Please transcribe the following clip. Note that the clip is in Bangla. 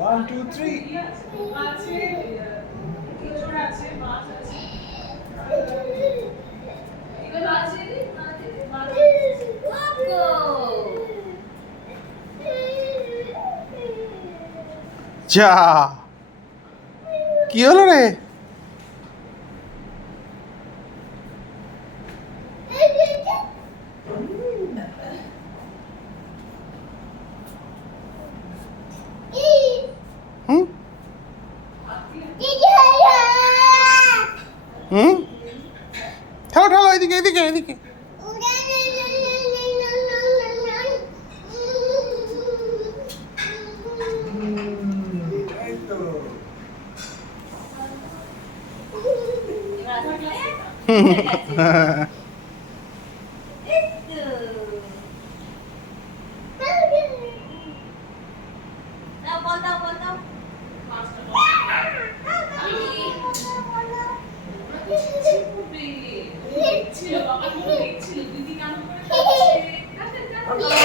One two three. আছে এঁচড় আছে, মাছ আছে, এগুলো আছে মাছ গো। যা, কি হলো রে? হুম হুম, ঠেলো ঠেলো, এদিকে এদিকে এদিকে। এই তো। ছিল বাবা, দেখছিল দিদি কেমন করে খাচ্ছে।